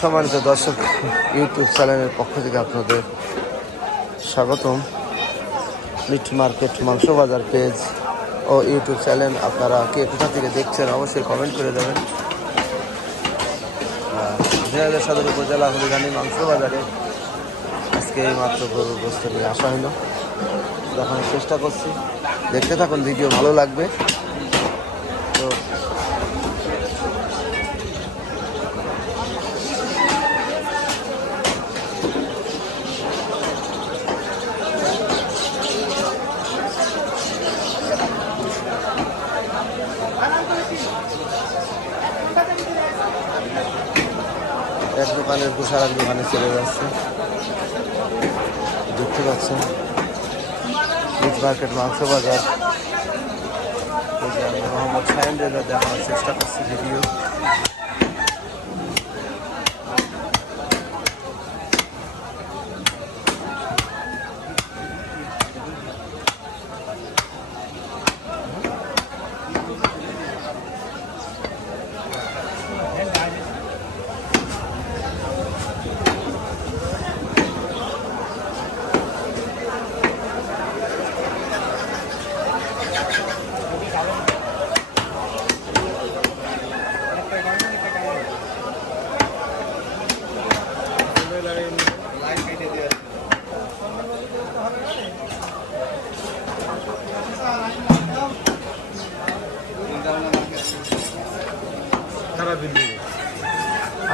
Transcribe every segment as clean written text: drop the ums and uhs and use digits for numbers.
সম্মানিত দর্শক, ইউটিউব চ্যানেলের পক্ষ থেকে আপনাদের স্বাগতম। মিট মার্কেট মাংস বাজার পেজ ও ইউটিউব চ্যানেল আপনারা কে কোথা থেকে দেখছেন অবশ্যই কমেন্ট করে দেবেন। ঝিনাইদহ সদর উপজেলা হলিধানি মাংস বাজারে আজকে এই মাত্র গরুর গোস্ত নিয়ে আসা হলো। দেখানোর চেষ্টা করছি, দেখতে থাকুন, ভিডিও ভালো লাগবে। তো এক দোকানের গোসার এক দোকানে চলে যাচ্ছে, দেখতে পাচ্ছেন। মিট মার্কেট মাংস বাজার মোহাম্মদ সাইন রেজা দেখানোর চেষ্টা করছি ভিডিও।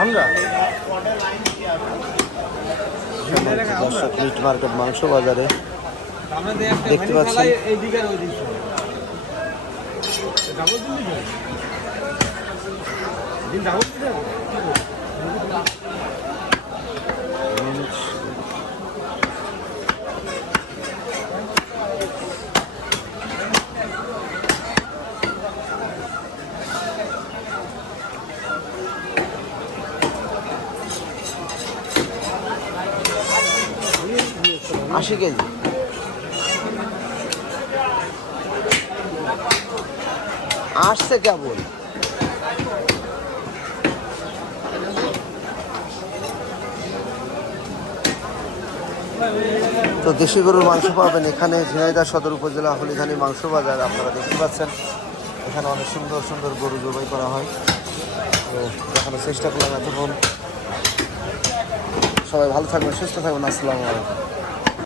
আমরা দর্শক মিট মার্কেট মাংস বাজারে দেখতে পাচ্ছেন আশি কেজি। আসছে কেবল। তো দেশি গরুর মাংস পাবেন এখানে ঝিনাইদহ সদর উপজেলা হলিধানি মাংস বাজার। আপনারা দেখতে পাচ্ছেন এখানে অনেক সুন্দর সুন্দর গরু জবাই করা হয়। তো দেখানোর চেষ্টা করলাম এতক্ষণ। সবাই ভালো থাকবেন, সুস্থ থাকবেন। আসসালামু আলাইকুম।